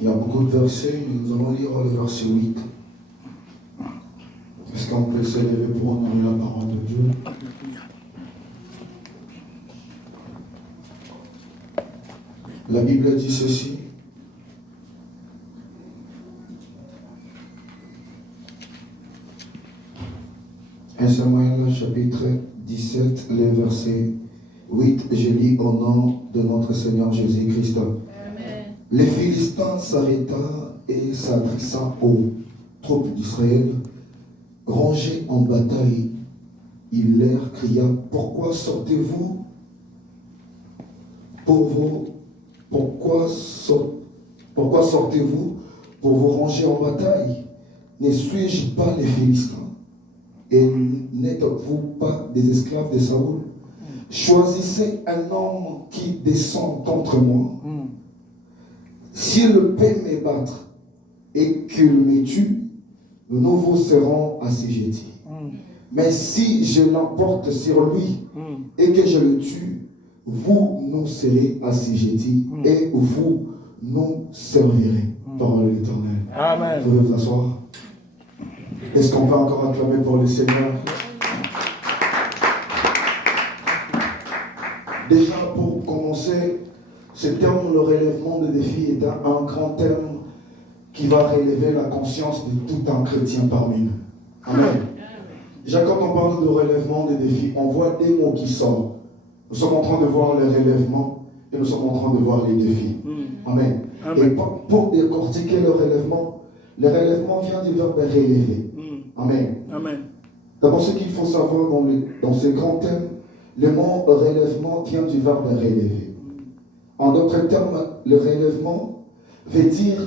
Il y a beaucoup de versets, mais nous allons lire le verset 8. Est-ce qu'on peut se lever pour honorer la parole de Dieu? La Bible dit ceci. Un Samuel chapitre 17, le verset 8, je lis au nom de notre Seigneur Jésus-Christ. Les Philistins s'arrêta et s'adressa aux troupes d'Israël. Rangés en bataille, il leur cria, pourquoi sortez-vous pourquoi sortez-vous pour vous ranger en bataille? Ne suis-je pas les Philistins? Et n'êtes-vous pas des esclaves de Saoul? Choisissez un homme qui descend contre moi. S'il peut me battre et qu'il me tue, nous vous serons assujettis. Mais si je l'emporte sur lui et que je le tue, vous nous serez assujettis et vous nous servirez. Parole de l'Éternel. Amen. Vous pouvez vous asseoir. Est-ce qu'on peut encore acclamer pour le Seigneur? Déjà, pour commencer, ce terme, le relèvement de défis, est un grand terme qui va relever la conscience de tout un chrétien parmi nous. Amen. Déjà, quand on parle de relèvement des défis, on voit des mots qui sortent. Nous sommes en train de voir le relèvement et nous sommes en train de voir les défis. Amen. Et pour décortiquer le relèvement vient du verbe relever. Amen. Amen. D'abord, ce qu'il faut savoir dans ces grands thèmes, le mot relèvement vient du verbe relever. En d'autres termes, le relèvement veut dire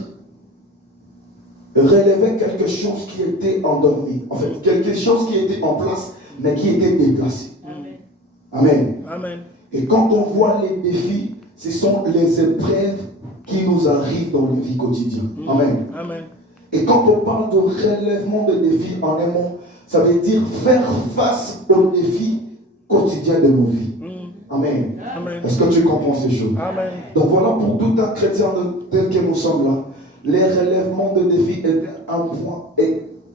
relever quelque chose qui était endormi. En fait, quelque chose qui était en place, mais qui était déplacé. Amen. Amen. Et quand on voit les défis, ce sont les épreuves qui nous arrivent dans la vie quotidienne. Amen. Amen. Et quand on parle de relèvement de défis, en un mot, ça veut dire faire face aux défis quotidiens de nos vies. Amen. Amen. Est-ce que tu comprends ces choses? Amen. Donc voilà, pour tout un chrétien tel que nous sommes là, les relèvements de défis étaient un point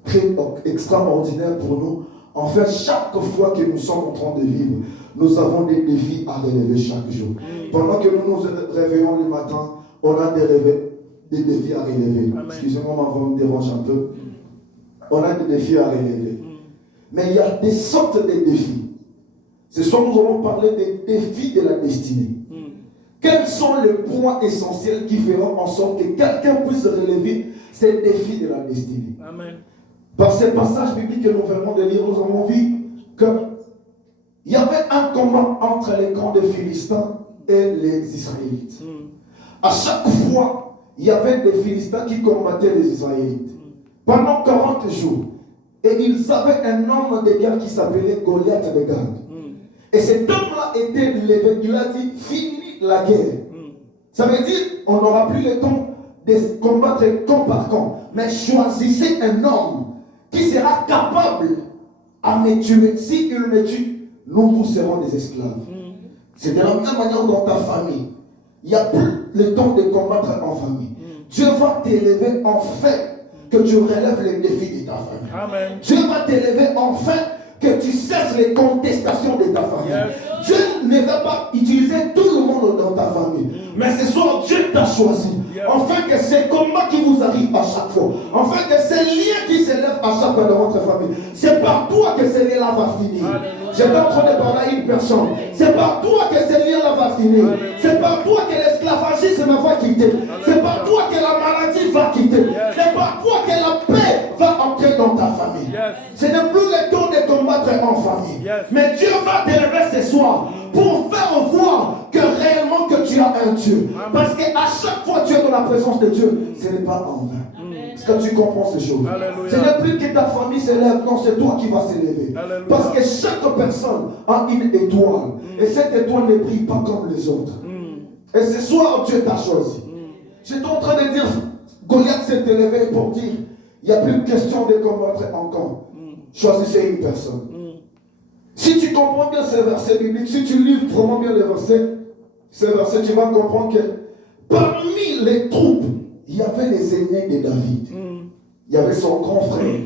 très extraordinaire pour nous. En fait, chaque fois que nous sommes en train de vivre, nous avons des défis à relever chaque jour. Pendant que nous nous réveillons le matin, on a des défis à relever. Excusez-moi, ma voix me dérange un peu. On a des défis à relever. Mais il y a des sortes de défis. Ce soir, nous allons parler des défis de la destinée. Quels sont les points essentiels qui feront en sorte que quelqu'un puisse relever ces défis de la destinée? Amen. Par ces passages bibliques que nous venons de lire, nous avons vu qu'il y avait un combat entre les camps des Philistins et les Israélites. À chaque fois, il y avait des Philistins qui combattaient les Israélites. Pendant 40 jours. Et ils avaient un homme de guerre qui s'appelait Goliath de Gath. Et cet homme-là était levé, il a dit, fini la guerre. Ça veut dire, on n'aura plus le temps de combattre camp par camp. Mais choisissez un homme qui sera capable à me tuer. Si il me tue, nous vous serons des esclaves. C'est de la même manière dans ta famille. Il n'y a plus le temps de combattre en famille. Dieu va t'élever enfin que tu relèves les défis de ta famille. Amen. Dieu va t'élever enfin que tu cesses les contestations de ta famille. Yes. Dieu ne va pas utiliser tout le monde dans ta famille. Mais ce soir, Dieu t'a choisi. Afin que ces combats qui vous arrivent à chaque fois, afin que ces liens qui s'élèvent à chaque fois dans votre famille, c'est par toi que ces liens-là vont finir. J'étais en train de parler à une personne. C'est par toi que ces liens-là vont finir. C'est par toi que l'esclavagisme va quitter. C'est par toi que la maladie va quitter. C'est par toi que la paix va entrer dans ta famille. Ce n'est plus le temps de combattre en famille. Mais Dieu va t'élever ce soir pour faire voir que réellement que tu as un Dieu. Parce qu'à chaque fois que tu es dans la présence de Dieu, ce n'est pas en vain. Est-ce que tu comprends ces choses? Alléluia. Ce n'est plus que ta famille s'élève, non, c'est toi qui vas s'élever. Parce que chaque personne a une étoile. Et cette étoile ne brille pas comme les autres. Et ce soir, Dieu t'a choisi. J'étais en train de dire, Goliath s'est élevé pour dire, il n'y a plus de question de combattre encore. Choisissez une personne. Si tu comprends bien ces versets bibliques, si tu lis vraiment bien les versets, ces versets, tu vas comprendre que parmi les troupes, il il y avait les aînés de David. Il y avait son grand frère.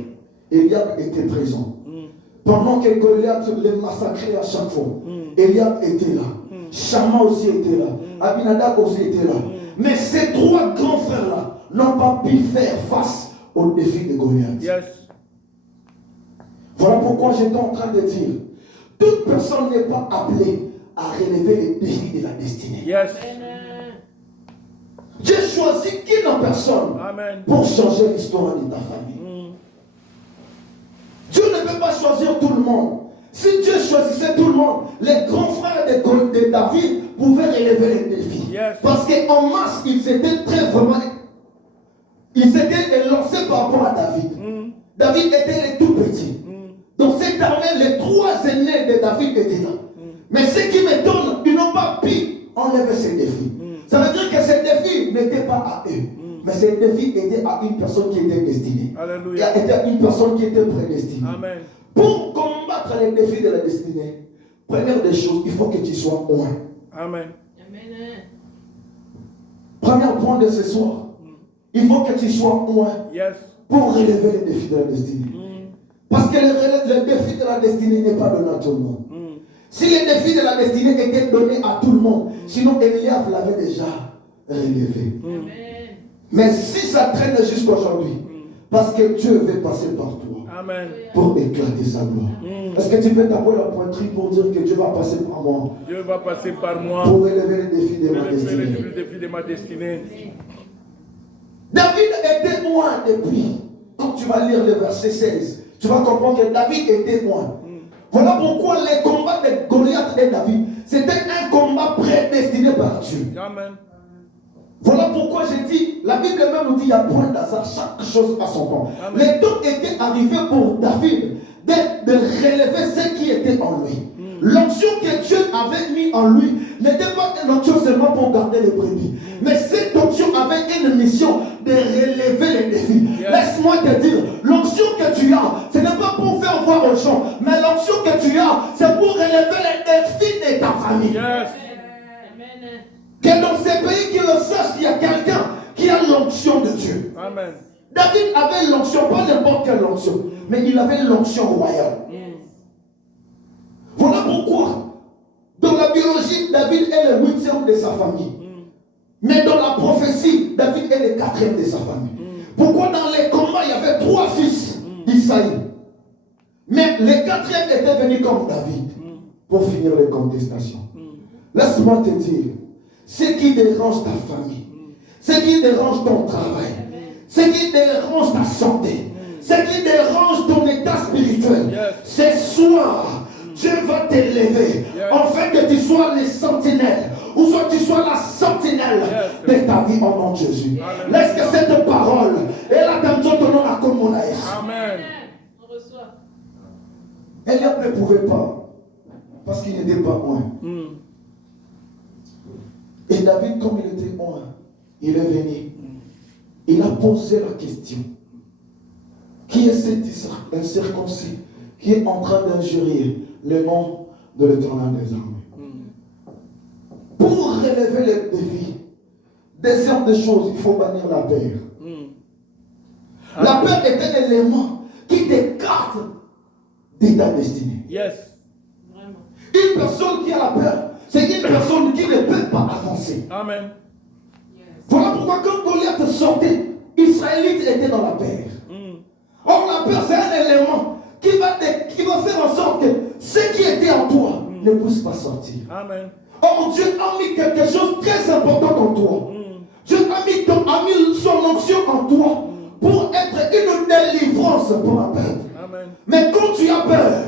Eliab était présent. Pendant que Goliath les massacrait à chaque fois, Eliab était là. Shama aussi était là. Abinadab aussi était là. Mais ces trois grands frères-là n'ont pas pu faire face au défi de Goliath. Yes. Voilà pourquoi j'étais en train de dire, toute personne n'est pas appelée à relever les défis de la destinée. Yes. Dieu choisit qui en personne Amen. pour changer l'histoire de ta famille. Dieu ne peut pas choisir tout le monde. Si Dieu choisissait tout le monde, les grands frères de David pouvaient relever les défis. Yes. Parce qu'en masse, ils étaient ils étaient lancés par rapport à David. David était les tout petits. Dans cette armée, les trois aînés de David étaient là. Mais ce qui m'étonne, ils n'ont pas pu enlever ces défis. Ça veut dire que ces défis n'étaient pas à eux. Mais ces défis étaient à une personne qui était destinée. Alléluia. Il y a une personne qui était prédestinée. Amen. Pour combattre les défis de la destinée, première des choses, il faut que tu sois loin. Amen. Premier point de ce soir, il faut que tu sois loin Yes. pour relever les défis de la destinée. Parce que le défi de la destinée n'est pas donné à tout le monde. Si les défis de la destinée étaient donnés à tout le monde, sinon Eliab l'avait déjà relevé. Mais si ça traîne jusqu'à aujourd'hui, parce que Dieu veut passer par toi. Amen. Pour éclater sa gloire. Est-ce que tu peux taper la poitrine pour dire que Dieu va passer par moi? Dieu va passer par moi pour relever les défis de ma relever destinée. les défis de ma destinée. David était loin depuis. Quand tu vas lire le verset 16, tu vas comprendre que David était loin. Voilà pourquoi les combats de Goliath et David, c'était un combat prédestiné par Dieu. Amen. Voilà pourquoi j'ai dit, la Bible même nous dit, il y a point d'hasard, chaque chose à son temps. Amen. Les temps étaient arrivés pour David de relever ce qui était en lui. L'onction que Dieu avait mis en lui n'était pas une onction seulement pour garder les brebis. Mais cette onction avait une mission de relever les défis. Yes. Laisse-moi te dire, l'onction que tu as, ce n'est pas pour faire voir aux gens, mais l'onction que tu as, c'est pour relever les défis de ta famille. Yes. Que dans ces pays qui le sachent, il y a quelqu'un qui a l'onction de Dieu. Amen. David avait l'onction, pas n'importe quelle onction, mais il avait l'onction royale. Voilà pourquoi, dans la biologie, David est le 8e de sa famille. Mais dans la prophétie, David est le 4e de sa famille. Pourquoi dans les combats, il y avait 3 fils d'Isaïe. Mais le 4e était venu comme David pour finir les contestations. Laisse-moi te dire, ce qui dérange ta famille, ce qui dérange ton travail, ce qui dérange ta santé, ce qui dérange ton état spirituel, ce soir, Dieu va t'élever, afin que tu sois les sentinelles, ou soit tu sois la sentinelle de ta vie au nom de Jésus. Laisse que cette parole, elle a dans ton nom à Komonaïs. Amen. On reçoit. Eliab ne pouvait pas, parce qu'il n'était pas loin. Et David, comme il était loin, il est venu. Il a posé la question. Qui est cet incirconcis qui est en train d'injurier le nom de l'Éternel des armées? Pour relever les défis, deuxième des choses, il faut bannir la peur. La peur est un élément qui t'écarte de ta destinée. Yes. Vraiment. Une personne qui a la peur, c'est une personne qui ne peut pas avancer. Amen. Voilà pourquoi quand Goliath sortait, Israélites étaient dans la peur. Or la peur, c'est un élément qui va faire en sorte que ce qui était en toi ne puisse pas sortir. Amen. Or Dieu a mis quelque chose de très important en toi. Dieu a mis son onction en toi pour être une délivrance pour un peuple. Amen. Mais quand tu as peur,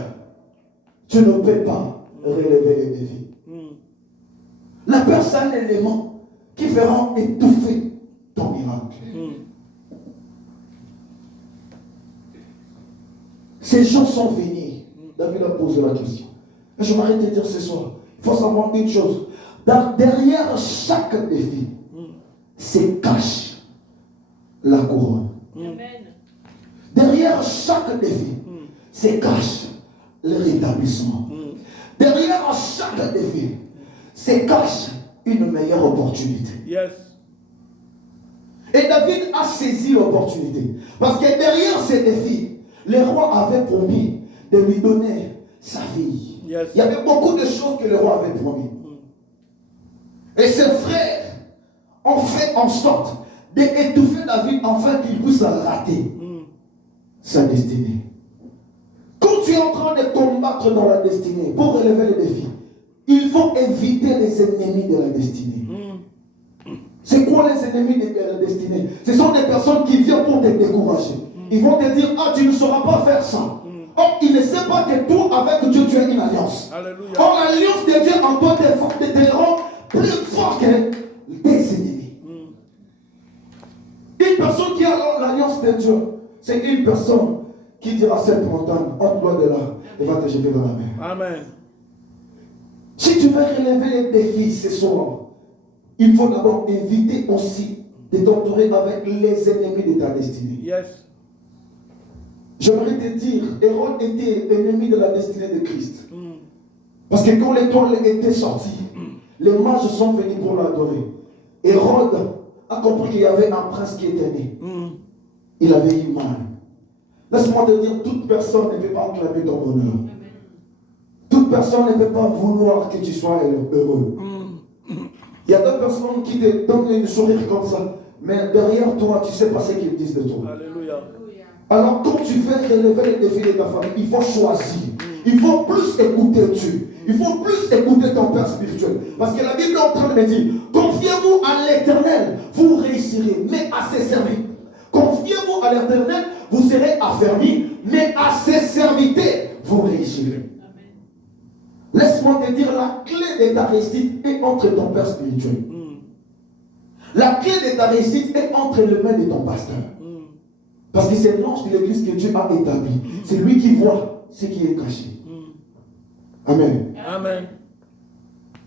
tu ne peux pas relever les défis. La peur, c'est un élément qui fera étouffer ton miracle. Ces gens sont venus. David a posé la question. Et je m'arrête de dire ce soir, il faut savoir une chose. Derrière chaque défi, se cache la couronne. Amen. Derrière chaque défi, se cache le rétablissement. Derrière chaque défi, se cache une meilleure opportunité. Yes. Et David a saisi l'opportunité. Parce que derrière ces défis, les rois avaient promis de lui donner sa fille. Yes. Il y avait beaucoup de choses que le roi avait promis. Et ses frères ont fait en sorte d'étouffer David afin qu'il puisse rater sa destinée. Quand tu es en train de combattre dans la destinée pour relever les défis, il faut éviter les ennemis de la destinée. C'est quoi les ennemis de la destinée? Ce sont des personnes qui viennent pour te décourager. Ils vont te dire, ah, tu ne sauras pas faire ça. Or, il ne sait pas que toi, avec Dieu, tu as une alliance. Alléluia. Or, l'alliance de Dieu en toi te rend plus fort que tes ennemis. Une personne qui a l'alliance de Dieu, c'est une personne qui dira à cette montagne, ôte-toi de là, et va te jeter dans la mer. Amen. Si tu veux relever les défis ce soir, il faut d'abord éviter aussi de t'entourer avec les ennemis de ta destinée. Yes. J'aimerais te dire, Hérode était ennemi de la destinée de Christ. Parce que quand l'étoile était sortie, les mages sont venus pour l'adorer. Hérode a compris qu'il y avait un prince qui était né. Il avait eu mal. Laisse-moi te dire, toute personne ne peut pas acclamer ton bonheur. Toute personne ne peut pas vouloir que tu sois heureux. Il y a d'autres personnes qui te donnent une sourire comme ça, mais derrière toi, tu ne sais pas ce qu'ils disent de toi. Alléluia. Alors quand tu veux relever les défis de ta famille, il faut choisir. Il faut plus écouter Dieu. Il faut plus écouter ton Père spirituel. Parce que la Bible est en train de me dire, confiez-vous à l'Éternel, vous réussirez, mais à ses serviteurs. Confiez-vous à l'Éternel, vous serez affermis, mais à ses serviteurs, vous réussirez. Laisse-moi te dire, la clé de ta réussite est entre ton Père spirituel. La clé de ta réussite est entre les mains de ton pasteur. Parce que c'est l'ange de l'église que Dieu a établi. C'est lui qui voit ce qui est caché. Amen. Amen.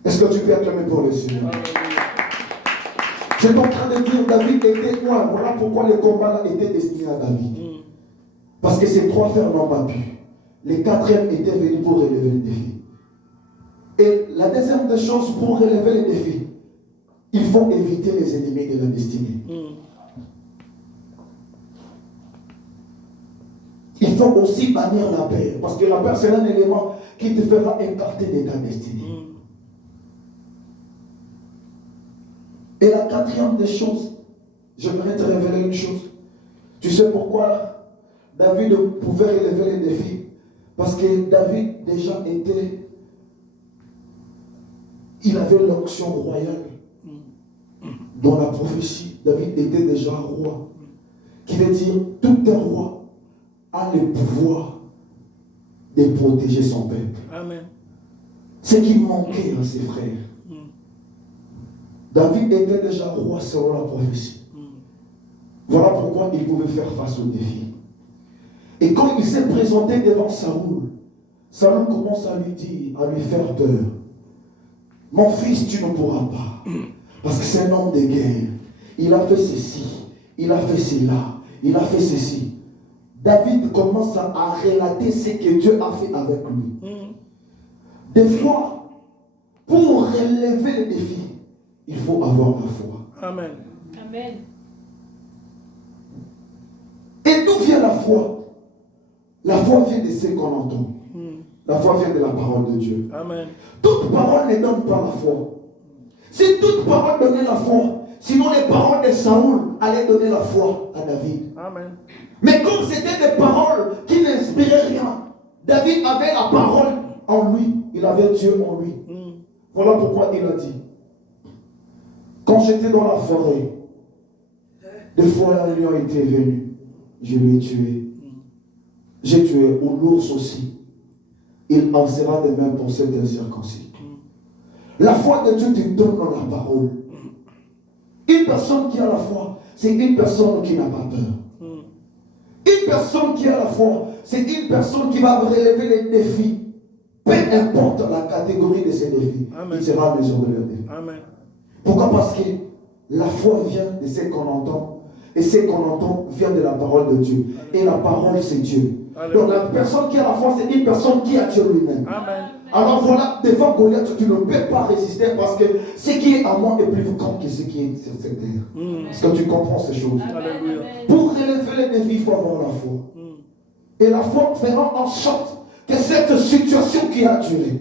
Est-ce que tu peux acclamer pour le Seigneur? Alléluia. Je suis en train de dire, David était loin. Voilà pourquoi les combats là étaient destinés à David. Parce que ses trois frères n'ont pas pu. Les quatrièmes étaient venus pour relever le défi. Et la deuxième des choses pour relever les défis, il faut éviter les ennemis de la destinée. Il faut aussi bannir la peur. Parce que la peur, c'est un élément qui te fera écarter de ta destinée. Et la quatrième des choses, j'aimerais te révéler une chose. Tu sais pourquoi David pouvait relever les défis? Parce que David déjà était... Il avait l'onction royale. Dans la prophétie, David était déjà roi. Qui veut dire, tout un roi a le pouvoir de protéger son peuple. Amen. Ce qui manquait à ses frères. David était déjà roi selon la prophétie. Voilà pourquoi il pouvait faire face au défi. Et quand il s'est présenté devant Saoul, Saoul commence à lui dire, à lui faire peur. Mon fils, tu ne pourras pas. Parce que c'est un homme de guerre. Il a fait ceci, il a fait cela, il a fait ceci. David commence à relater ce que Dieu a fait avec lui. Des fois, pour relever les défis, il faut avoir la foi. Amen. Amen. Et d'où vient la foi? La foi vient de ce qu'on entend. La foi vient de la parole de Dieu. Amen. Toute parole ne donne pas la foi. Si toute parole donnait la foi, sinon les paroles de Saoul allaient donner la foi à David. Amen. Mais comme c'était des paroles qui n'inspiraient rien, David avait la parole en lui. Il avait Dieu en lui. Voilà pourquoi il a dit, quand j'étais dans la forêt, des fois un lion était venu, je l'ai tué. J'ai tué, ou l'ours aussi. Il en sera de même pour cet incirconcis. La foi de Dieu te donne dans la parole. Une personne qui a la foi, c'est une personne qui n'a pas peur. Une personne qui a la foi, c'est une personne qui va relever les défis. Peu importe la catégorie de ces défis, Amen. il sera à mesure de les défis. Amen. Pourquoi? Parce que la foi vient de ce qu'on entend. Et ce qu'on entend vient de la parole de Dieu. Et la parole, c'est Dieu. Alléluia. Donc la personne qui a la foi, c'est une personne qui a Dieu lui-même. Amen. Alors voilà, devant Goliath, tu ne peux pas résister parce que ce qui est à moi est plus grand que ce qui est sur cette terre. Est-ce que tu comprends ces choses? Alléluia. Pour relever les défis, il faut avoir la foi. Et la foi fera en sorte que cette situation qui a duré,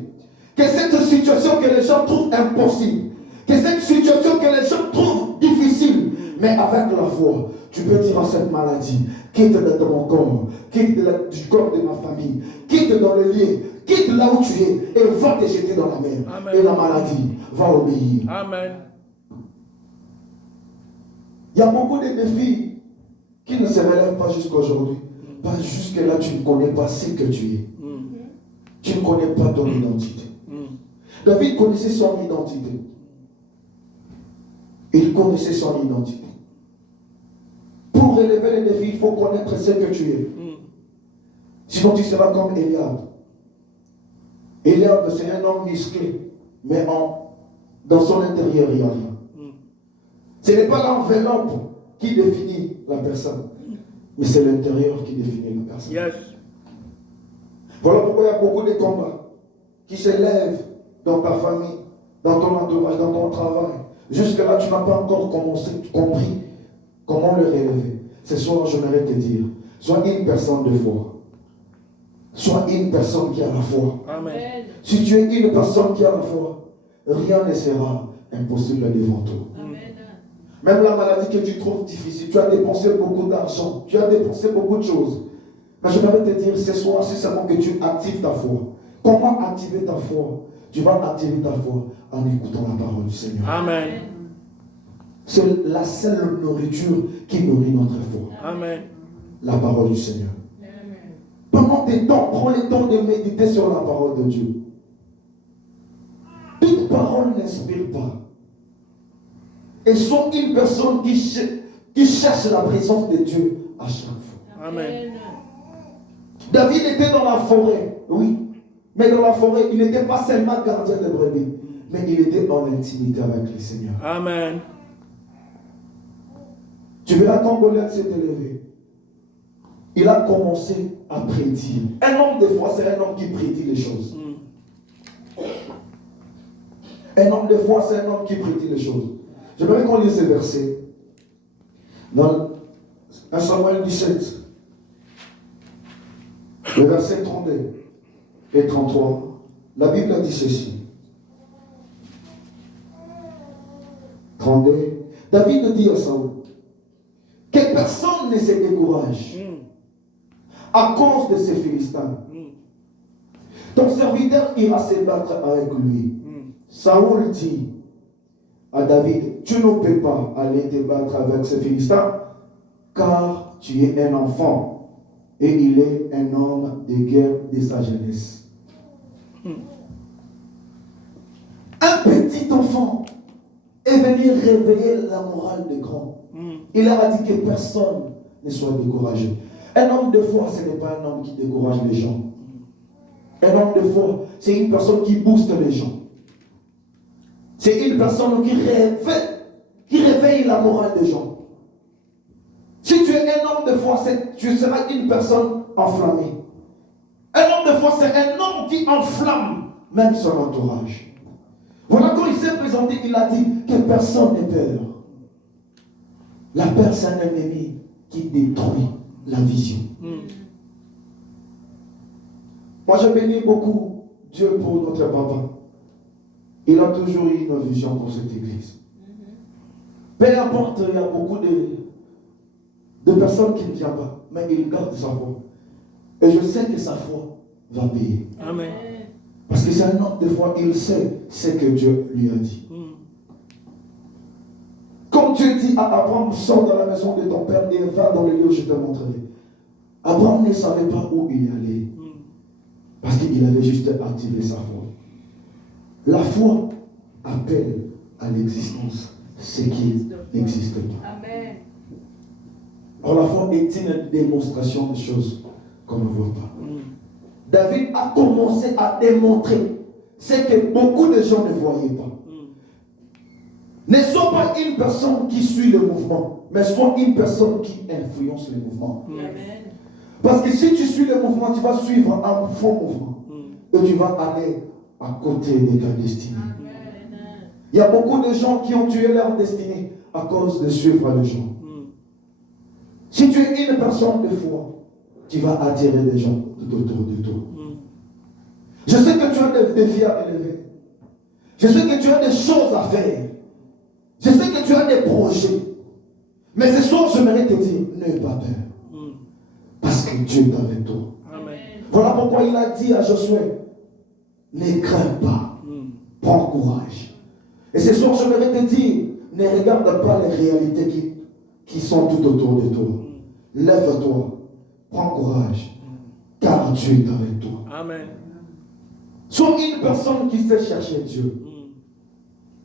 que cette situation que les gens trouvent impossible, que cette situation que les gens trouvent difficile, mais avec la foi, tu peux dire à cette maladie, quitte de mon corps, quitte du corps de ma famille, quitte dans le lieu, quitte là où tu es, et va te jeter dans la mer. Amen. Et la maladie va obéir. Amen. Il y a beaucoup de défis qui ne se relèvent pas jusqu'à aujourd'hui. Pas jusque là, tu ne connais pas ce que tu es. Tu ne connais pas ton identité. David connaissait son identité. Il connaissait son identité. Pour relever les défis, il faut connaître ce que tu es. Sinon, tu seras comme Eliab. Eliab, c'est un homme musclé, mais dans son intérieur, il n'y a rien. Ce n'est pas l'enveloppe qui définit la personne, mais c'est l'intérieur qui définit la personne. Yes. Voilà pourquoi il y a beaucoup de combats qui s'élèvent dans ta famille, dans ton entourage, dans ton travail. Jusque-là, tu n'as pas encore compris comment le relever. Ce soir, j'aimerais te dire, sois une personne de foi. Sois une personne qui a la foi. Amen. Si tu es une personne qui a la foi, rien ne sera impossible devant toi. Amen. Même la maladie que tu trouves difficile, tu as dépensé beaucoup d'argent, tu as dépensé beaucoup de choses. Mais je voudrais te dire ce soir, c'est seulement que tu actives ta foi. Comment activer ta foi? Tu vas activer ta foi en écoutant la parole du Seigneur. Amen. C'est la seule nourriture qui nourrit notre foi. Amen. La parole du Seigneur. Amen. Pendant tes temps, prends le temps de méditer sur la parole de Dieu. Toute parole n'inspire pas. Et sois une personne qui cherche la présence de Dieu à chaque fois. Amen. David était dans la forêt, oui. Mais dans la forêt, il n'était pas seulement gardien de brebis, mais il était en intimité avec le Seigneur. Amen. Tu verras quand Goliath s'est élevé, il a commencé à prédire. Un homme de foi, c'est un homme qui prédit les choses. Un homme de foi, c'est un homme qui prédit les choses. J'aimerais qu'on lise ce verset dans 1 Samuel 17, le verset 32 et 33. La Bible a dit ceci. 32. David dit à Saül que personne ne se décourage à cause de ces Philistins. Ton serviteur ira se battre avec lui. Saül dit à David, tu ne peux pas aller te battre avec ces Philistins, car tu es un enfant et il est un homme de guerre de sa jeunesse. Un petit enfant est venu réveiller la morale des grands. Il leur a dit que personne ne soit découragé. Un homme de foi, ce n'est pas un homme qui décourage les gens. Un homme de foi, c'est une personne qui booste les gens. C'est une personne qui réveille la morale des gens. Si tu es un homme de foi, tu seras une personne enflammée. Un homme de foi, c'est un homme qui enflamme même son entourage. Voilà, quand il s'est présenté, il a dit que personne n'ait peur. La peur, c'est un ennemi qui détruit la vision. Moi, je bénis beaucoup Dieu pour notre papa. Il a toujours eu une vision pour cette église. Peu importe, il y a beaucoup de personnes qui ne viennent pas, mais il garde sa foi. Et je sais que sa foi va payer. Amen. Parce que c'est un homme de foi, il sait ce que Dieu lui a dit. Comme Dieu dit à Abraham, sors dans la maison de ton père et va dans le lieu où je te montrerai. Abraham ne savait pas où il allait. Parce qu'il avait juste activé sa foi. La foi appelle à l'existence ce qui n'existe pas. Amen. Alors la foi est une démonstration de choses qu'on ne voit pas. David a commencé à démontrer ce que beaucoup de gens ne voyaient pas. Ne sois pas une personne qui suit le mouvement, mais sois une personne qui influence le mouvement. Amen. Parce que si tu suis le mouvement, tu vas suivre un faux mouvement. Et tu vas aller à côté de ta destinée. Il y a beaucoup de gens qui ont tué leur destinée à cause de suivre les gens. Si tu es une personne de foi, tu vas attirer des gens tout autour de toi. Je sais que tu as des défis à élever. Je sais que tu as des choses à faire. Je sais que tu as des projets. Mais ce soir, j'aimerais te dire, n'aie pas peur. Parce que Dieu est avec toi. Amen. Voilà pourquoi il a dit à Josué, ne crains pas, prends courage. Et ce soir, j'aimerais te dire, ne regarde pas les réalités qui sont tout autour de toi. Lève-toi, prends courage, car Dieu est avec toi. Amen. Sois une personne qui sait chercher Dieu.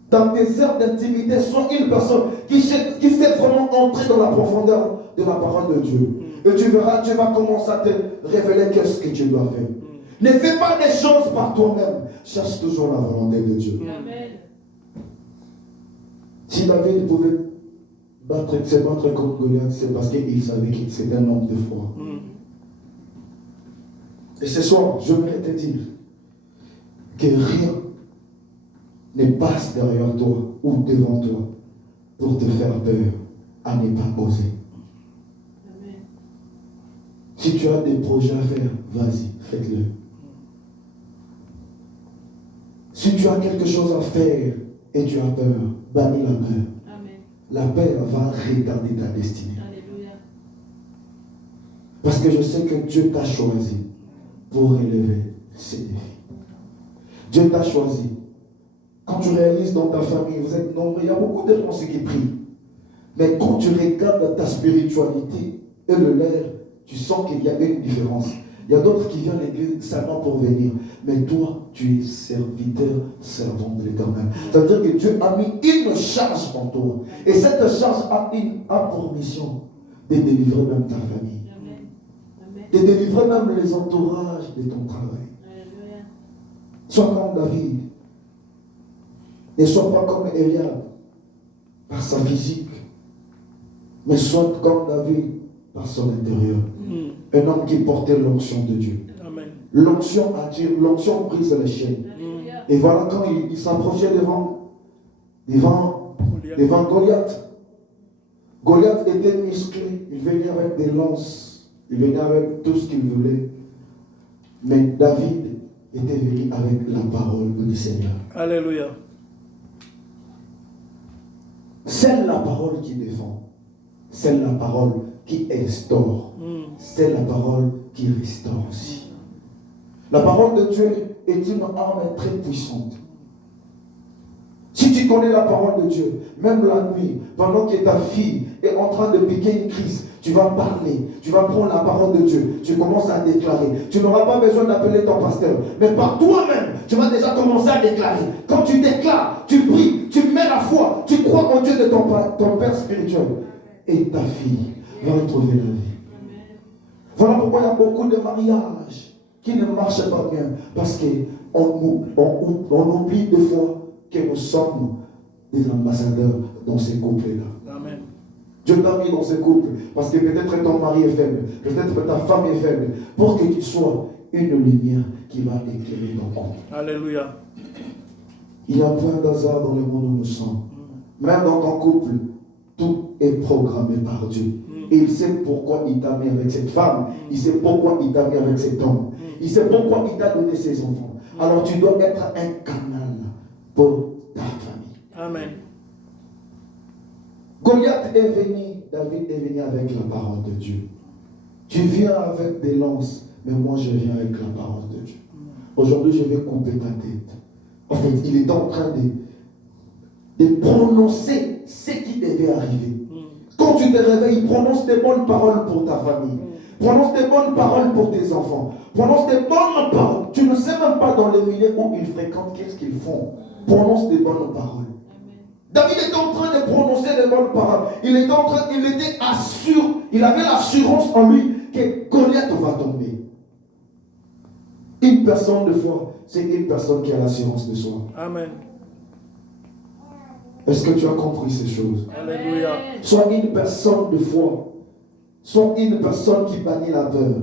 Dans tes heures d'intimité, sois une personne qui sait vraiment entrer dans la profondeur de la parole de Dieu. Et tu verras, Dieu va commencer à te révéler qu'est-ce que tu dois faire. Ne fais pas des choses par toi-même. Cherche toujours la volonté de Dieu. Amen. Si David pouvait se battre contre Goliath, c'est parce qu'il savait qu'il c'était un homme de foi. Et ce soir, je voudrais te dire que rien ne passe derrière toi ou devant toi pour te faire peur à ne pas oser. Amen. Si tu as des projets à faire, vas-y, faites-le. Si tu as quelque chose à faire et tu as peur, bannis la peur. Amen. La peur va retarder ta destinée. Alléluia. Parce que je sais que Dieu t'a choisi pour élever ces défis. Dieu t'a choisi. Quand tu réalises dans ta famille, vous êtes nombreux, il y a beaucoup de gens qui prient. Mais quand tu regardes ta spiritualité et le leur, tu sens qu'il y a une différence. Il y a d'autres qui viennent à l'église seulement pour venir. Mais toi, tu es serviteur, servant de l'Éternel. Ça veut dire que Dieu a mis une charge en toi. Et cette charge a pour mission de délivrer même ta famille. Amen. Amen. De délivrer même les entourages de ton travail. Alléluia. Sois comme David. Ne sois pas comme Eliab par sa physique, mais sois comme David par son intérieur. Un homme qui portait l'onction de Dieu. Amen. L'onction attire, l'onction brise les chaînes. Alléluia. Et voilà quand il s'approchait devant Goliath. Goliath était musclé, il venait avec des lances, il venait avec tout ce qu'il voulait. Mais David était venu avec la parole du Seigneur. Alléluia. C'est la parole qui défend. C'est la parole qui instaure. C'est la parole qui restaure aussi. La parole de Dieu est une arme très puissante. Si tu connais la parole de Dieu, même la nuit, pendant que ta fille est en train de piquer une crise, tu vas parler, tu vas prendre la parole de Dieu, tu commences à déclarer. Tu n'auras pas besoin d'appeler ton pasteur, mais par toi-même, tu vas déjà commencer à déclarer. Quand tu déclares, tu pries, tu mets la foi, tu crois en Dieu de ton Père spirituel, et ta fille va retrouver la vie. Voilà pourquoi il y a beaucoup de mariages qui ne marchent pas bien, parce qu'on oublie des fois que nous sommes des ambassadeurs dans ces couples-là. Amen. Dieu t'a mis dans ces couples parce que peut-être ton mari est faible, peut-être ta femme est faible, pour que tu sois une lumière qui va éclairer ton couple. Alléluia. Il n'y a point d'hasard dans le monde où nous sommes. Même dans ton couple, tout est programmé par Dieu. Et il sait pourquoi il t'a mis avec cette femme. Il sait pourquoi il t'a mis avec cet homme. Il sait pourquoi il t'a donné ses enfants. Alors tu dois être un canal pour ta famille. Amen. Goliath est venu, David est venu avec la parole de Dieu. Tu viens avec des lances, mais moi je viens avec la parole de Dieu. Aujourd'hui je vais couper ta tête. En fait, il est en train de prononcer ce qui devait arriver. Quand tu te réveilles, prononce des bonnes paroles pour ta famille. Prononce des bonnes paroles pour tes enfants. Prononce des bonnes paroles. Tu ne sais même pas dans les milieux où ils fréquentent, qu'est-ce qu'ils font. Prononce des bonnes paroles. David était en train de prononcer des bonnes paroles. Il était assuré, il avait l'assurance en lui que Goliath va tomber. Une personne de foi, c'est une personne qui a l'assurance de soi. Amen. Est-ce que tu as compris ces choses? Alléluia. Sois une personne de foi. Sois une personne qui bannit la peur.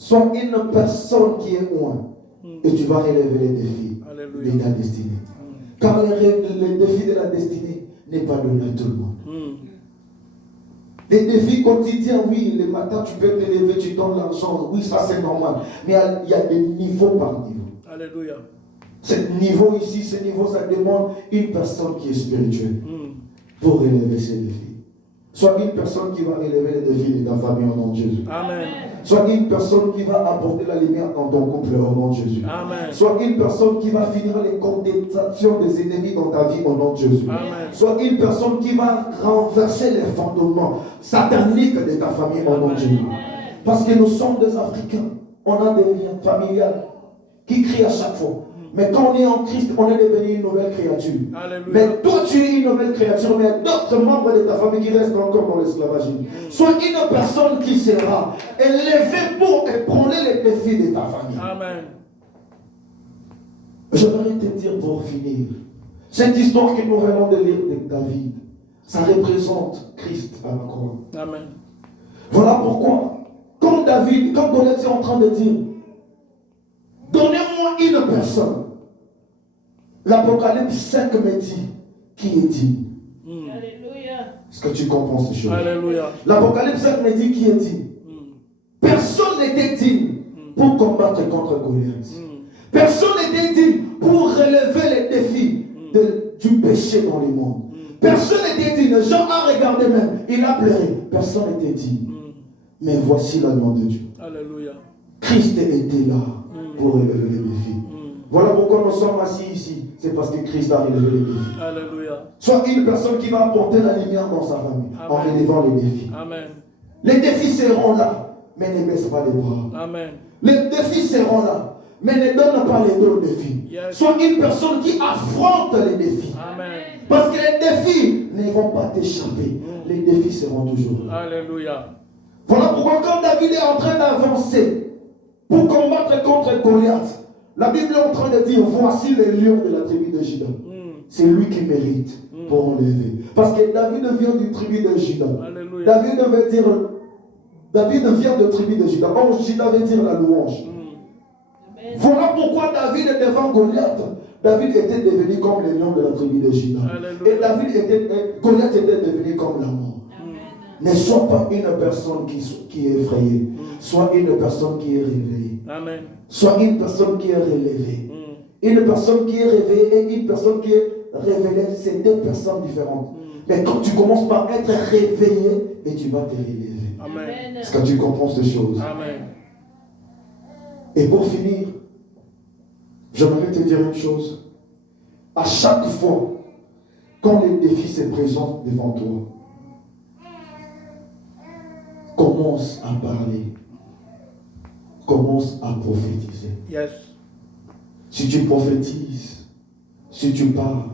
Sois une personne qui est loin et tu vas relever les défis Alléluia. de ta destinée. Car les défis de la destinée n'est pas donné à tout le monde. Les défis quotidiens, oui, le matin tu peux te lever, tu donnes l'argent, oui, ça c'est normal. Mais il y a des niveaux par niveau. Alléluia. Ce niveau ici, ce niveau, ça demande une personne qui est spirituelle pour relever ces défis. Sois une personne qui va relever les défis de ta famille au nom de Jésus. Amen. Sois une personne qui va apporter la lumière dans ton couple au nom de Jésus. Amen. Sois une personne qui va finir les condamnations des ennemis dans ta vie au nom de Jésus. Amen. Sois une personne qui va renverser les fondements sataniques de ta famille au nom de Jésus. Parce que nous sommes des Africains. On a des liens familiales qui crient à chaque fois. Mais quand on est en Christ, on est devenu une nouvelle créature. Alléluia. Mais toi, tu es une nouvelle créature, mais il y a d'autres membres de ta famille qui restent encore dans l'esclavagisme. Sois une personne qui sera élevée pour éprouver les défis de ta famille. Amen. J'aimerais te dire pour finir, cette histoire que nous venons de lire de David, ça représente Christ à la croix. Amen. Voilà pourquoi, quand Goliath est en train de dire, donnez-moi une personne, l'Apocalypse 5 me dit, qui est digne? Alléluia. Est-ce que tu comprends ces choses? Alléluia. L'Apocalypse 5 me dit, qui est digne? Personne n'était digne pour combattre contre Goliath. Personne n'était digne pour relever les défis du péché dans le monde. Personne n'était digne. Jean a regardé même, il a pleuré. Personne n'était digne. Mais voici l'agneau de Dieu. Alléluia. Christ était là pour relever les défis. Voilà pourquoi nous sommes assis ici. C'est parce que Christ a relevé les défis. Alléluia. Sois une personne qui va apporter la lumière dans sa famille en Amen. relevant les défis. Amen. Les défis seront là, mais ne baisse pas les bras. Amen. Les défis seront là, mais ne donne pas les deux défis. Yes. Sois une personne qui affronte les défis. Amen. Parce que les défis ne vont pas t'échapper. Les défis seront toujours là. Alléluia. Voilà pourquoi quand David est en train d'avancer pour combattre contre Goliath, la Bible est en train de dire, voici les lions de la tribu de Juda. C'est lui qui mérite pour enlever. Parce que David vient du tribu de Juda. Alléluia. David vient de tribu de Juda. Or, Juda veut dire la louange. Voilà pourquoi David est devant Goliath. David était devenu comme les lions de la tribu de Juda. Et Goliath était devenu comme la mort. Ne sois pas une personne qui est effrayée. Sois une personne qui est réveillée. Amen. Sois une personne qui est relevée. Une personne qui est réveillée et une personne qui est révélée, c'est deux personnes différentes. Mais quand tu commences par être réveillé, et tu vas te relever. Amen. Est-ce que tu comprends ces choses? Amen. Et pour finir, j'aimerais te dire une chose. À chaque fois, quand les défis se présentent devant toi, commence à parler. Commence à prophétiser. Yes. Si tu prophétises, si tu parles,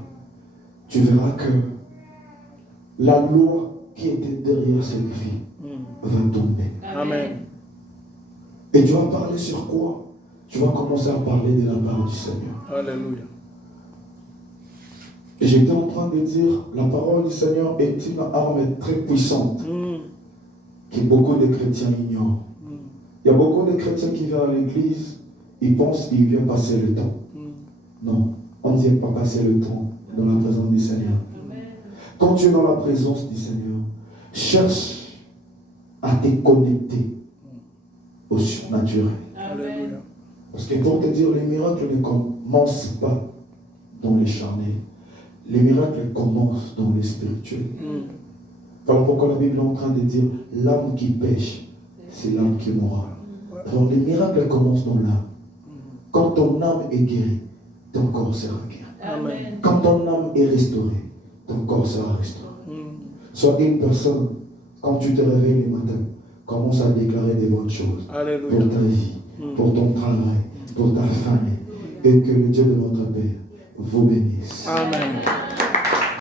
tu verras que la loi qui était derrière ces défis va tomber. Amen. Et tu vas parler sur quoi? Tu vas commencer à parler de la part du Seigneur. Alléluia. Et j'étais en train de dire, la parole du Seigneur est une arme très puissante que beaucoup de chrétiens ignorent. Il y a beaucoup de chrétiens qui viennent à l'église, ils pensent qu'ils viennent passer le temps. Non, on ne vient pas passer le temps dans la présence du Seigneur. Quand tu es dans la présence du Seigneur, cherche à te connecter au surnaturel. Alléluia. Parce que pour te dire, les miracles ne commencent pas dans les charnels. Les miracles commencent dans les spirituels. Voilà pourquoi la Bible est en train de dire, l'âme qui pêche, c'est l'âme qui mourra. Alors les miracles commencent dans l'âme. Quand ton âme est guérie, ton corps sera guéri. Amen. Quand ton âme est restaurée, ton corps sera restauré. Sois une personne, quand tu te réveilles le matin, commence à déclarer des bonnes choses Alléluia. pour ta vie, pour ton travail, pour ta famille. Et que le Dieu de notre Père vous bénisse. Amen.